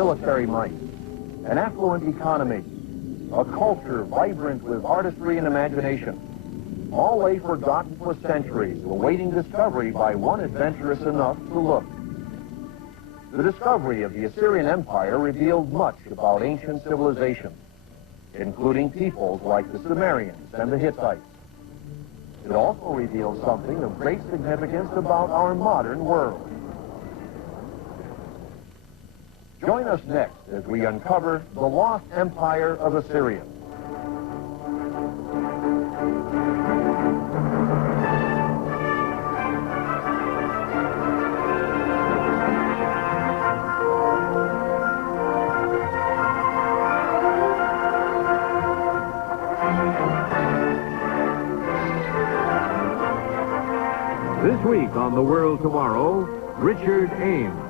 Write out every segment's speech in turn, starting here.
military might, an affluent economy, a culture vibrant with artistry and imagination, all lay forgotten for centuries, awaiting discovery by one adventurous enough to look. The discovery of the Assyrian Empire revealed much about ancient civilization, including peoples like the Sumerians and the Hittites. It also reveals something of great significance about our modern world. Join us next as we uncover the lost empire of Assyria. This week on The World Tomorrow, Richard Ames.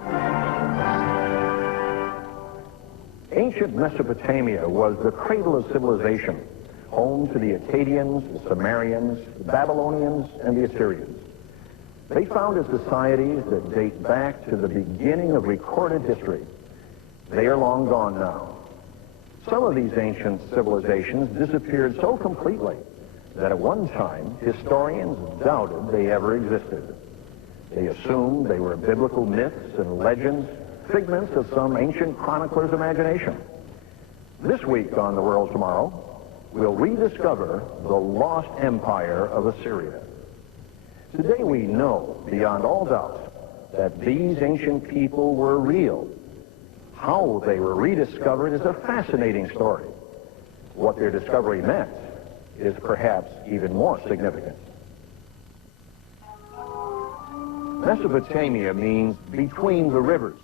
Ancient Mesopotamia was the cradle of civilization, home to the Akkadians, the Sumerians, the Babylonians, and the Assyrians. They founded societies that date back to the beginning of recorded history. They are long gone now. Some of these ancient civilizations disappeared so completely that at one time, historians doubted they ever existed. They assumed they were biblical myths and legends, figments of some ancient chronicler's imagination. This week on The World Tomorrow, we'll rediscover the lost empire of Assyria. Today we know, beyond all doubt, that these ancient people were real. How they were rediscovered is a fascinating story. What their discovery meant is perhaps even more significant. Mesopotamia means between the rivers,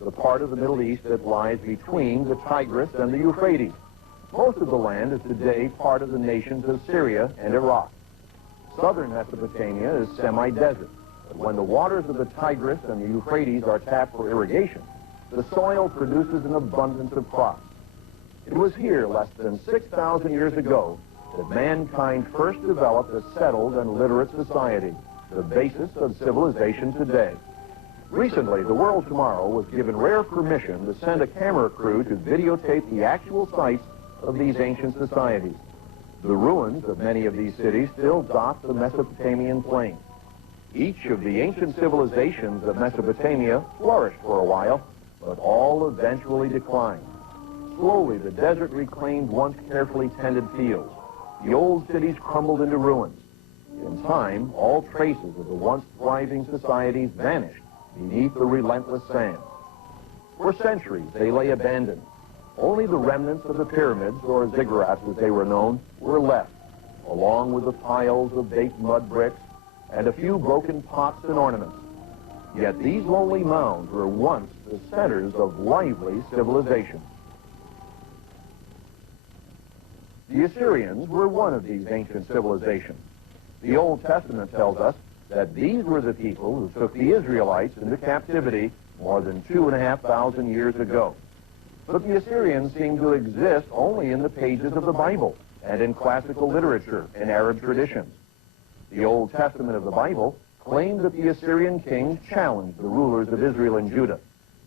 the part of the Middle East that lies between the Tigris and the Euphrates. Most of the land is today part of the nations of Syria and Iraq. Southern Mesopotamia is semi-desert, but when the waters of the Tigris and the Euphrates are tapped for irrigation, the soil produces an abundance of crops. It was here less than 6,000 years ago that mankind first developed a settled and literate society, the basis of civilization today. Recently, The World Tomorrow was given rare permission to send a camera crew to videotape the actual sites of these ancient societies. The ruins of many of these cities still dot the Mesopotamian plain. Each of the ancient civilizations of Mesopotamia flourished for a while, but all eventually declined. Slowly, the desert reclaimed once carefully tended fields. The old cities crumbled into ruins. In time, all traces of the once thriving societies vanished beneath the relentless sand. For centuries, they lay abandoned. Only the remnants of the pyramids, or ziggurats as they were known, were left, along with the piles of baked mud bricks and a few broken pots and ornaments. Yet these lonely mounds were once the centers of lively civilization. The Assyrians were one of these ancient civilizations. The Old Testament tells us that these were the people who took the Israelites into captivity more than 2,500 years ago. But the Assyrians seem to exist only in the pages of the Bible and in classical literature and Arab traditions. The Old Testament of the Bible claimed that the Assyrian kings challenged the rulers of Israel and Judah.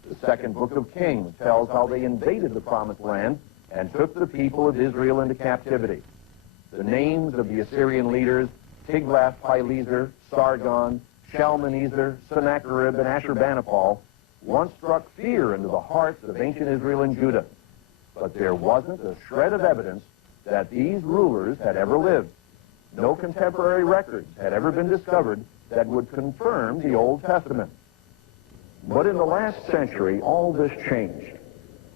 The second book of Kings tells how they invaded the Promised Land and took the people of Israel into captivity. The names of the Assyrian leaders, Tiglath-Pileser, Sargon, Shalmaneser, Sennacherib, and Ashurbanipal, once struck fear into the hearts of ancient Israel and Judah. But there wasn't a shred of evidence that these rulers had ever lived. No contemporary records had ever been discovered that would confirm the Old Testament. But in the last century, all this changed.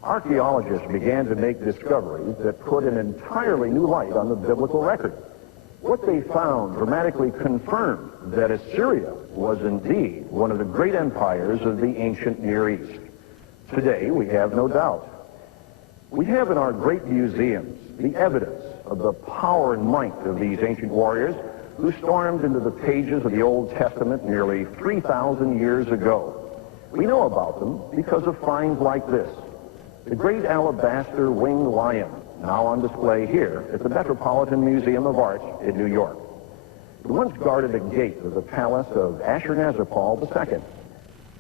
Archaeologists began to make discoveries that put an entirely new light on the biblical record. What they found dramatically confirmed that Assyria was indeed one of the great empires of the ancient Near East. Today, we have no doubt. We have in our great museums the evidence of the power and might of these ancient warriors who stormed into the pages of the Old Testament nearly 3,000 years ago. We know about them because of finds like this. The great alabaster winged lion, now on display here at the Metropolitan Museum of Art in New York. It once guarded a gate of the palace of Ashurnazirpal II.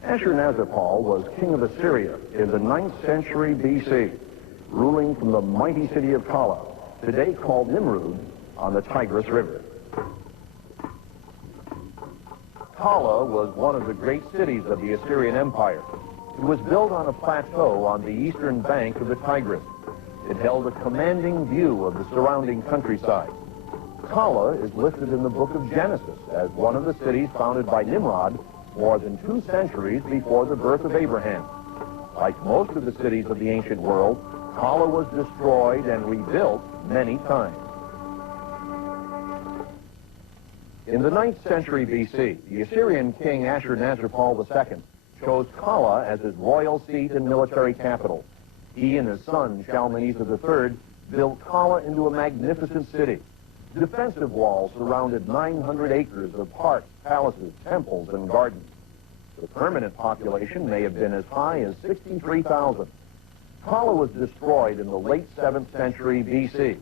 Ashurnazirpal was king of Assyria in the 9th century B.C., ruling from the mighty city of Kala, today called Nimrud, on the Tigris River. Kala was one of the great cities of the Assyrian Empire. It was built on a plateau on the eastern bank of the Tigris. It held a commanding view of the surrounding countryside. Kala is listed in the book of Genesis as one of the cities founded by Nimrod more than 2 centuries before the birth of Abraham. Like most of the cities of the ancient world, Kala was destroyed and rebuilt many times. In the 9th century B.C., the Assyrian king Ashurnazirpal II chose Kala as his royal seat and military capital. He and his son, Shalmaneser III, built Kala into a magnificent city. Defensive walls surrounded 900 acres of parks, palaces, temples, and gardens. The permanent population may have been as high as 63,000. Kala was destroyed in the late 7th century B.C.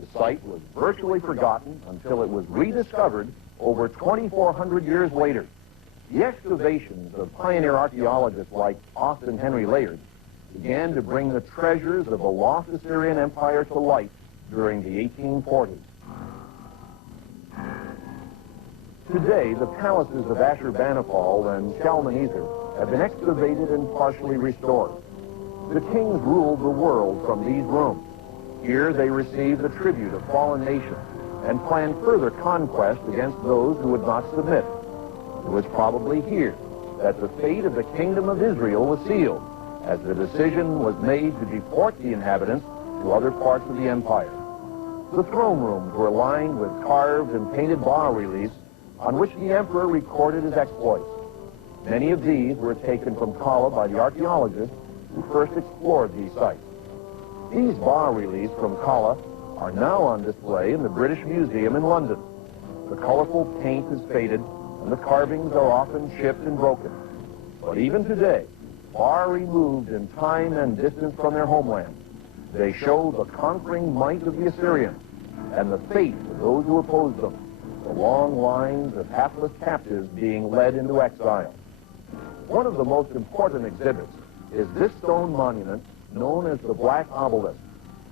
The site was virtually forgotten until it was rediscovered over 2,400 years later. The excavations of pioneer archaeologists like Austin Henry Layard began to bring the treasures of the lost Assyrian Empire to light during the 1840s. Today, the palaces of Ashurbanipal and Shalmaneser have been excavated and partially restored. The kings ruled the world from these rooms. Here they received the tribute of fallen nations and planned further conquest against those who would not submit. It was probably here that the fate of the kingdom of Israel was sealed, as the decision was made to deport the inhabitants to other parts of the empire. The throne rooms were lined with carved and painted bas-reliefs on which the emperor recorded his exploits. Many of these were taken from Kala by the archaeologists who first explored these sites. These bas-reliefs from Kala are now on display in the British Museum in London. The colorful paint is faded, and the carvings are often chipped and broken. But even today, far removed in time and distance from their homeland, they show the conquering might of the Assyrians and the fate of those who opposed them, the long lines of hapless captives being led into exile. One of the most important exhibits is this stone monument known as the Black Obelisk.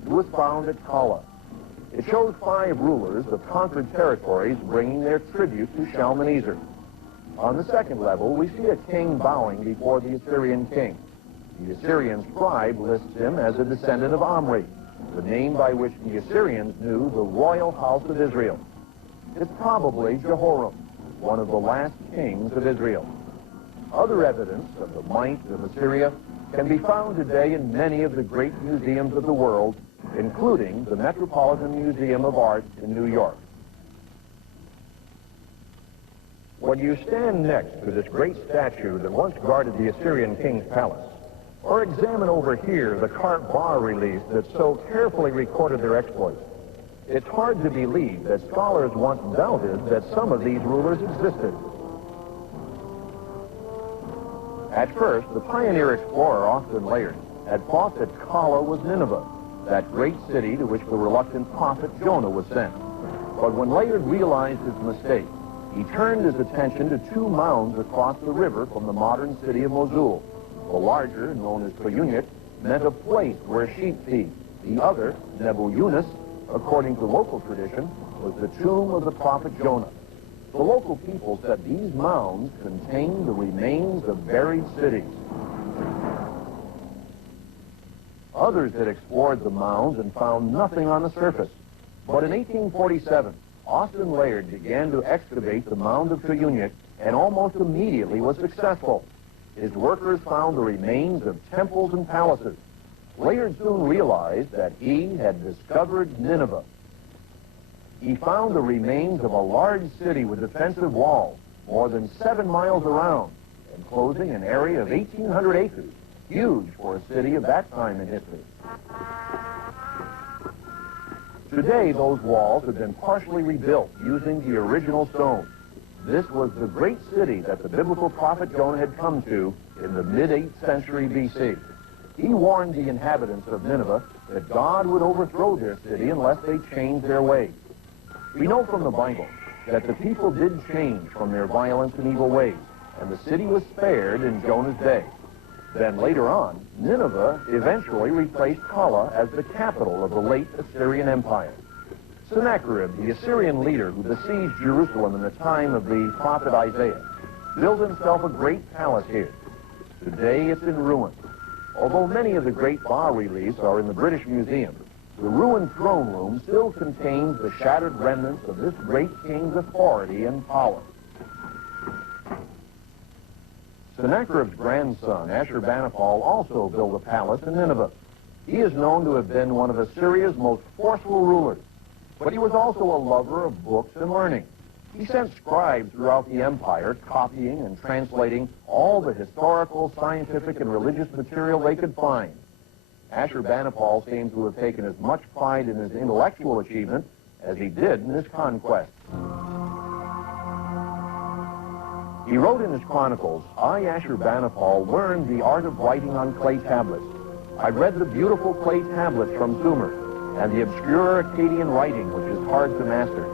It was found at Kala. It shows 5 rulers of conquered territories bringing their tribute to Shalmaneser. On the second level, we see a king bowing before the Assyrian king. The Assyrian scribe lists him as a descendant of Omri, the name by which the Assyrians knew the royal house of Israel. It's probably Jehoram, one of the last kings of Israel. Other evidence of the might of Assyria can be found today in many of the great museums of the world, including the Metropolitan Museum of Art in New York. When you stand next to this great statue that once guarded the Assyrian king's palace, or examine over here the carved bas-reliefs that so carefully recorded their exploits, it's hard to believe that scholars once doubted that some of these rulers existed. At first, the pioneer explorer Austin Layard had thought that Kala was Nineveh, that great city to which the reluctant prophet Jonah was sent. But when Layard realized his mistake, he turned his attention to 2 mounds across the river from the modern city of Mosul. The larger, known as Puyunyik, meant a place where sheep feed. The other, Nebu Yunus, according to local tradition, was the tomb of the prophet Jonah. The local people said these mounds contained the remains of buried cities. Others had explored the mounds and found nothing on the surface. But in 1847, Austin Layard began to excavate the mound of Puyunyik and almost immediately was successful. His workers found the remains of temples and palaces. Layard soon realized that he had discovered Nineveh. He found the remains of a large city with defensive walls, more than 7 miles around, enclosing an area of 1,800 acres, huge for a city of that time in history. Today, those walls have been partially rebuilt using the original stone. This was the great city that the biblical prophet Jonah had come to in the mid-8th century B.C. He warned the inhabitants of Nineveh that God would overthrow their city unless they changed their ways. We know from the Bible that the people did change from their violence and evil ways, and the city was spared in Jonah's day. Then later on, Nineveh eventually replaced Calah as the capital of the late Assyrian Empire. Sennacherib, the Assyrian leader who besieged Jerusalem in the time of the prophet Isaiah, built himself a great palace here. Today it's in ruins. Although many of the great bas-reliefs are in the British Museum, the ruined throne room still contains the shattered remnants of this great king's authority and power. Sennacherib's grandson, Ashurbanipal, also built a palace in Nineveh. He is known to have been one of Assyria's most forceful rulers, but he was also a lover of books and learning. He sent scribes throughout the empire, copying and translating all the historical, scientific, and religious material they could find. Ashurbanipal seems to have taken as much pride in his intellectual achievement as he did in his conquest. He wrote in his chronicles, "I, Ashurbanipal, learned the art of writing on clay tablets. I read the beautiful clay tablets from Sumer, and the obscure Akkadian writing, which is hard to master.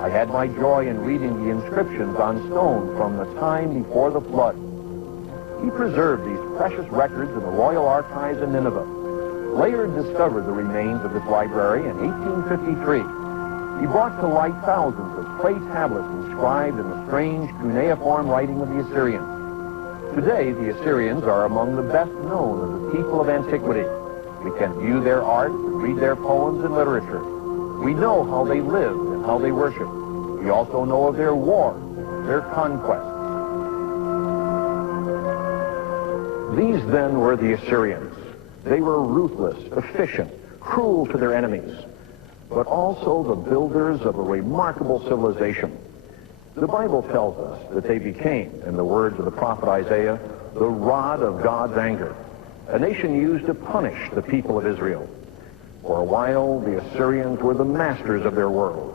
I had my joy in reading the inscriptions on stone from the time before the flood." He preserved these precious records in the Royal Archives in Nineveh. Layard discovered the remains of this library in 1853. He brought to light thousands of clay tablets inscribed in the strange cuneiform writing of the Assyrians. Today, the Assyrians are among the best known of the people of antiquity. We can view their art and read their poems and literature. We know how they lived and how they worshiped. We also know of their wars, their conquests. These then were the Assyrians. They were ruthless, efficient, cruel to their enemies, but also the builders of a remarkable civilization. The Bible tells us that they became, in the words of the prophet Isaiah, the rod of God's anger, a nation used to punish the people of Israel. For a while, the Assyrians were the masters of their world.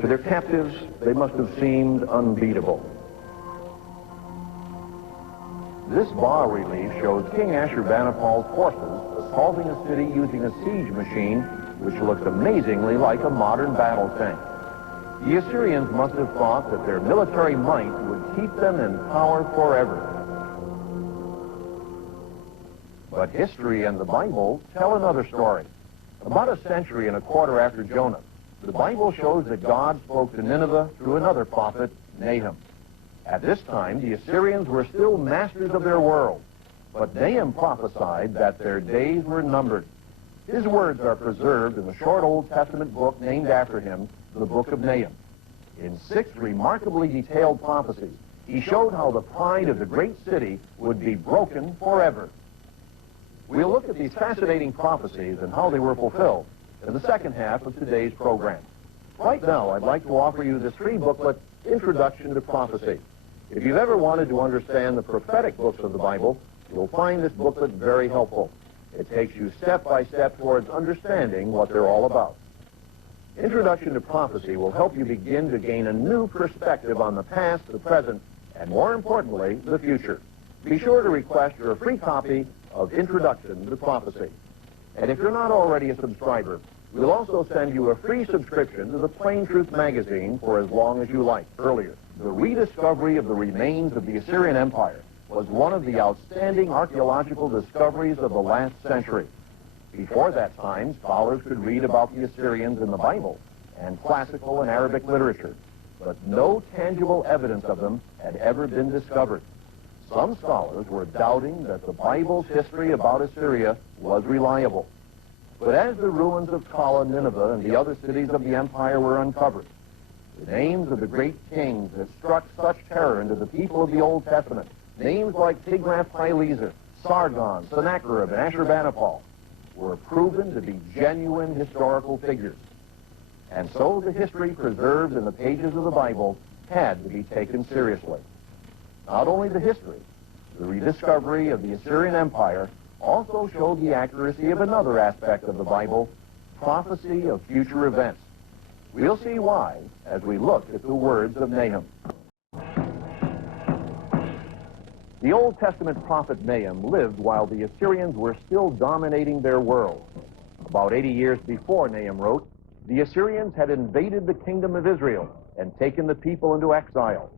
To their captives, they must have seemed unbeatable. This bas-relief shows King Ashurbanipal's forces assaulting a city using a siege machine which looks amazingly like a modern battle tank. The Assyrians must have thought that their military might would keep them in power forever. But history and the Bible tell another story. About a century and a quarter after Jonah, the Bible shows that God spoke to Nineveh through another prophet, Nahum. At this time, the Assyrians were still masters of their world, but Nahum prophesied that their days were numbered. His words are preserved in the short Old Testament book named after him, the Book of Nahum. In 6 remarkably detailed prophecies, he showed how the pride of the great city would be broken forever. We'll look at these fascinating prophecies and how they were fulfilled in the second half of today's program. Right now, I'd like to offer you this free booklet, Introduction to Prophecy. If you've ever wanted to understand the prophetic books of the Bible, you'll find this booklet very helpful. It takes you step by step towards understanding what they're all about. Introduction to Prophecy will help you begin to gain a new perspective on the past, the present, and more importantly, the future. Be sure to request your free copy of Introduction to Prophecy. And if you're not already a subscriber, we'll also send you a free subscription to the Plain Truth magazine for as long as you like. Earlier, the rediscovery of the remains of the Assyrian Empire was one of the outstanding archaeological discoveries of the last century. Before that time, scholars could read about the Assyrians in the Bible and classical and Arabic literature, but no tangible evidence of them had ever been discovered. Some scholars were doubting that the Bible's history about Assyria was reliable. But as the ruins of Calah, Nineveh, and the other cities of the empire were uncovered, the names of the great kings that struck such terror into the people of the Old Testament, names like Tiglath-Pileser, Sargon, Sennacherib, and Ashurbanipal, were proven to be genuine historical figures. And so the history preserved in the pages of the Bible had to be taken seriously. Not only the history, the rediscovery of the Assyrian Empire also showed the accuracy of another aspect of the Bible, prophecy of future events. We'll see why as we look at the words of Nahum. The Old Testament prophet Nahum lived while the Assyrians were still dominating their world. About 80 years before Nahum wrote, the Assyrians had invaded the kingdom of Israel and taken the people into exile.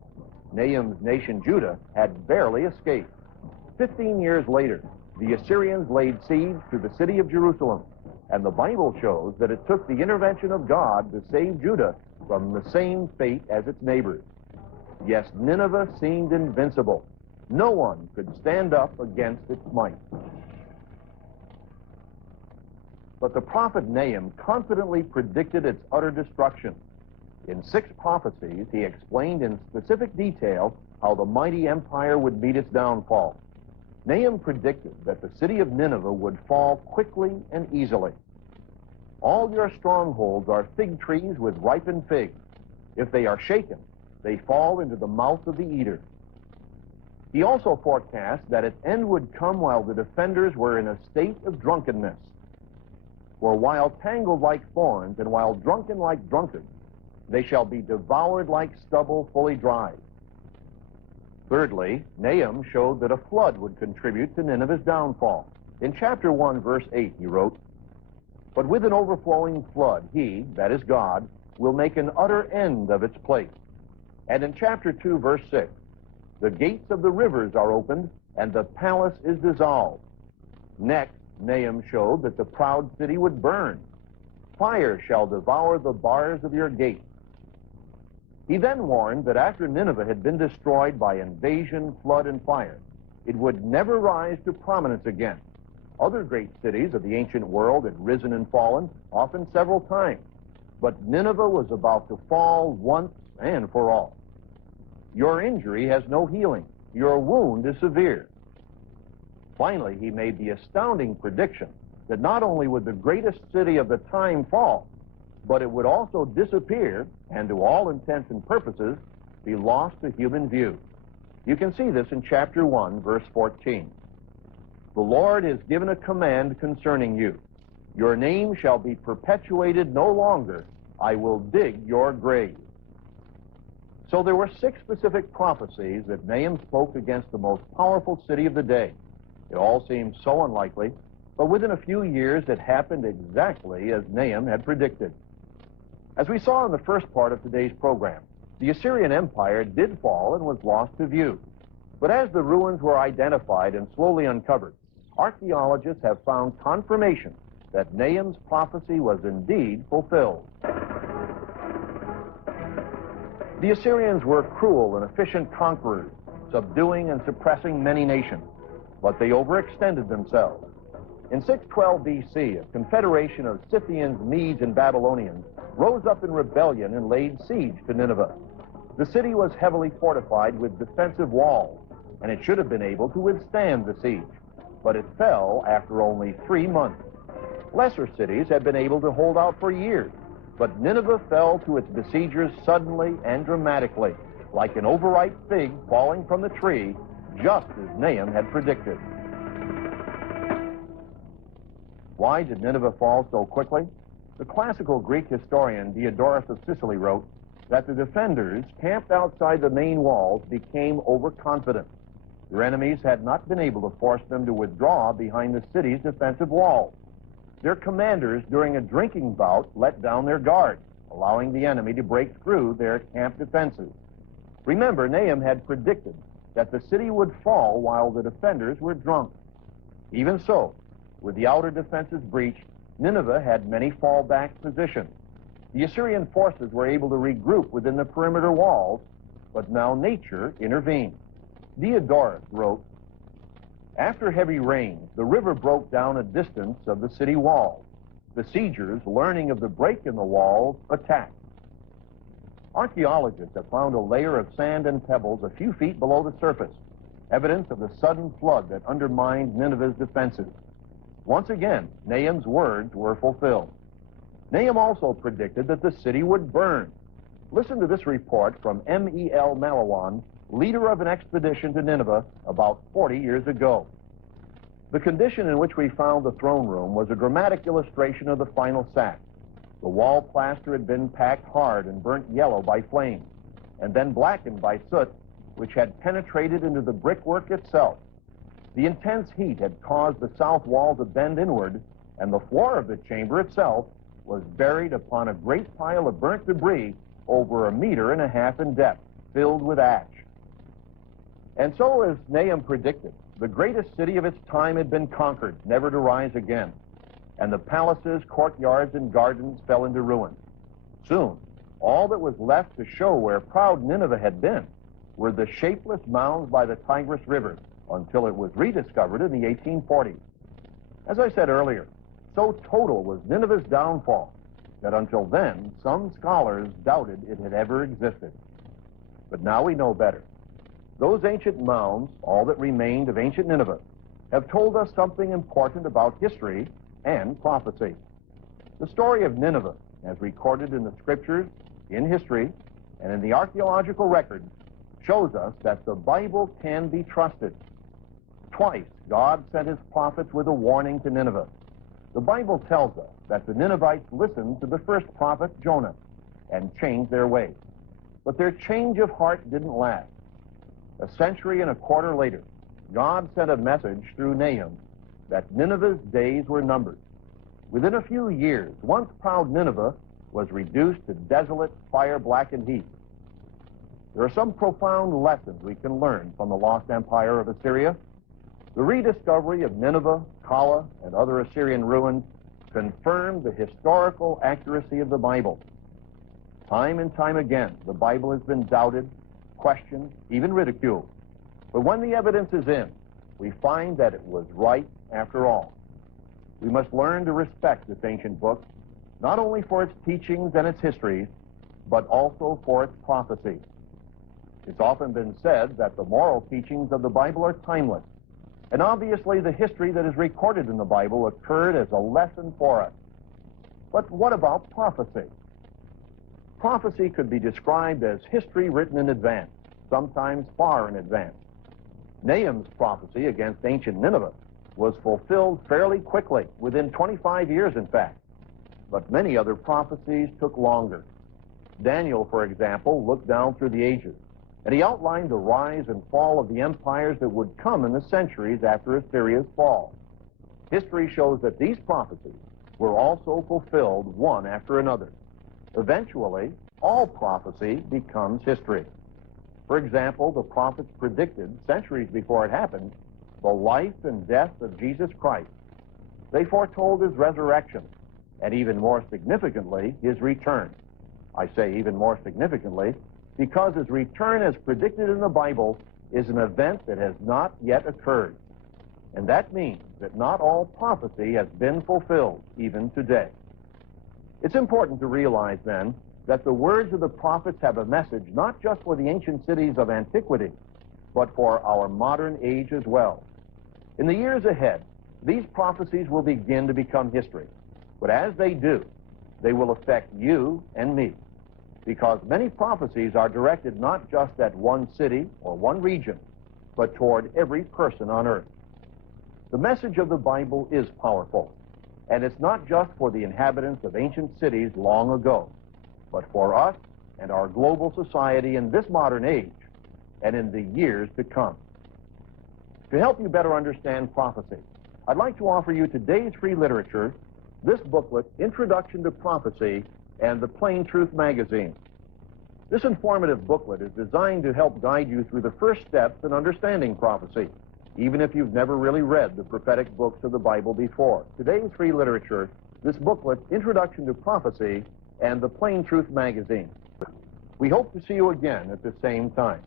Nahum's nation Judah had barely escaped. 15 years later, the Assyrians laid siege to the city of Jerusalem, and the Bible shows that it took the intervention of God to save Judah from the same fate as its neighbors. Yes, Nineveh seemed invincible. No one could stand up against its might. But the prophet Nahum confidently predicted its utter destruction. In 6 prophecies, he explained in specific detail how the mighty empire would meet its downfall. Nahum predicted that the city of Nineveh would fall quickly and easily. All your strongholds are fig trees with ripened figs. If they are shaken, they fall into the mouth of the eater. He also forecast that its end would come while the defenders were in a state of drunkenness. For while tangled like thorns and while drunken like drunkards, they shall be devoured like stubble fully dried. Thirdly, Nahum showed that a flood would contribute to Nineveh's downfall. In chapter 1, verse 8, he wrote, "But with an overflowing flood, he, that is God, will make an utter end of its place." And in chapter 2, verse 6, "The gates of the rivers are opened, and the palace is dissolved." Next, Nahum showed that the proud city would burn. "Fire shall devour the bars of your gates." He then warned that after Nineveh had been destroyed by invasion, flood, and fire, it would never rise to prominence again. Other great cities of the ancient world had risen and fallen, often several times. But Nineveh was about to fall once and for all. Your injury has no healing. Your wound is severe. Finally, he made the astounding prediction that not only would the greatest city of the time fall, but it would also disappear and, to all intents and purposes, be lost to human view. You can see this in chapter 1, verse 14. "The Lord has given a command concerning you. Your name shall be perpetuated no longer. I will dig your grave." So there were 6 specific prophecies that Nahum spoke against the most powerful city of the day. It all seemed so unlikely, but within a few years it happened exactly as Nahum had predicted. As we saw in the first part of today's program, the Assyrian Empire did fall and was lost to view. But as the ruins were identified and slowly uncovered, archaeologists have found confirmation that Nahum's prophecy was indeed fulfilled. The Assyrians were cruel and efficient conquerors, subduing and suppressing many nations, but they overextended themselves. In 612 B.C., a confederation of Scythians, Medes, and Babylonians rose up in rebellion and laid siege to Nineveh. The city was heavily fortified with defensive walls, and it should have been able to withstand the siege, but it fell after only 3 months. Lesser cities had been able to hold out for years, but Nineveh fell to its besiegers suddenly and dramatically, like an overripe fig falling from the tree, just as Nahum had predicted. Why did Nineveh fall so quickly? The classical Greek historian Diodorus of Sicily wrote that the defenders camped outside the main walls became overconfident. Their enemies had not been able to force them to withdraw behind the city's defensive walls. Their commanders, during a drinking bout, let down their guard, allowing the enemy to break through their camp defenses. Remember, Nahum had predicted that the city would fall while the defenders were drunk. Even so, with the outer defenses breached, Nineveh had many fallback positions. The Assyrian forces were able to regroup within the perimeter walls, but now nature intervened. Diodorus wrote, "After heavy rains, the river broke down a distance of the city walls. Besiegers, learning of the break in the walls, attacked." Archaeologists have found a layer of sand and pebbles a few feet below the surface, evidence of the sudden flood that undermined Nineveh's defenses. Once again, Nahum's words were fulfilled. Nahum also predicted that the city would burn. Listen to this report from M.E.L. Malawan, leader of an expedition to Nineveh about 40 years ago. "The condition in which we found the throne room was a dramatic illustration of the final sack. The wall plaster had been packed hard and burnt yellow by flames, and then blackened by soot, which had penetrated into the brickwork itself. The intense heat had caused the south wall to bend inward, and the floor of the chamber itself was buried upon a great pile of burnt debris over 1.5 meters in depth, filled with ash. And so, as Nahum predicted, the greatest city of its time had been conquered, never to rise again. And the palaces, courtyards, and gardens fell into ruin. Soon, all that was left to show where proud Nineveh had been were the shapeless mounds by the Tigris River, until it was rediscovered in the 1840s. As I said earlier, so total was Nineveh's downfall that until then, some scholars doubted it had ever existed. But now we know better. Those ancient mounds, all that remained of ancient Nineveh, have told us something important about history and prophecy. The story of Nineveh, as recorded in the scriptures, in history, and in the archaeological records, shows us that the Bible can be trusted. Twice, God sent his prophets with a warning to Nineveh. The Bible tells us that the Ninevites listened to the first prophet, Jonah, and changed their ways. But their change of heart didn't last. A century and a quarter later, God sent a message through Nahum that Nineveh's days were numbered. Within a few years, once proud Nineveh was reduced to desolate, fire-blackened heath. There are some profound lessons we can learn from the lost empire of Assyria. The rediscovery of Nineveh, Calah, and other Assyrian ruins confirmed the historical accuracy of the Bible. Time and time again, the Bible has been doubted, questioned, even ridiculed. But when the evidence is in, we find that it was right after all. We must learn to respect this ancient book, not only for its teachings and its histories, but also for its prophecy. It's often been said that the moral teachings of the Bible are timeless, and obviously the history that is recorded in the Bible occurred as a lesson for us. But what about prophecy? Prophecy could be described as history written in advance, sometimes far in advance. Nahum's prophecy against ancient Nineveh was fulfilled fairly quickly, within 25 years in fact. But many other prophecies took longer. Daniel, for example, looked down through the ages, and he outlined the rise and fall of the empires that would come in the centuries after Assyria's fall. History shows that these prophecies were also fulfilled one after another. Eventually, all prophecy becomes history. For example, the prophets predicted, centuries before it happened, the life and death of Jesus Christ. They foretold his resurrection, and even more significantly, his return. I say even more significantly because his return, as predicted in the Bible, is an event that has not yet occurred. And that means that not all prophecy has been fulfilled, even today. It's important to realize, then, that the words of the prophets have a message not just for the ancient cities of antiquity, but for our modern age as well. In the years ahead, these prophecies will begin to become history. But as they do, they will affect you and me, because many prophecies are directed not just at one city or one region, but toward every person on earth. The message of the Bible is powerful, and it's not just for the inhabitants of ancient cities long ago, but for us and our global society in this modern age and in the years to come. To help you better understand prophecy, I'd like to offer you today's free literature, this booklet, Introduction to Prophecy, and the Plain Truth magazine. This informative booklet is designed to help guide you through the first steps in understanding prophecy, even if you've never really read the prophetic books of the Bible before. Today's free literature, this booklet, Introduction to Prophecy, and the Plain Truth magazine. We hope to see you again at the same time.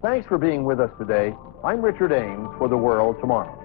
Thanks for being with us today. I'm Richard Ames for The World Tomorrow.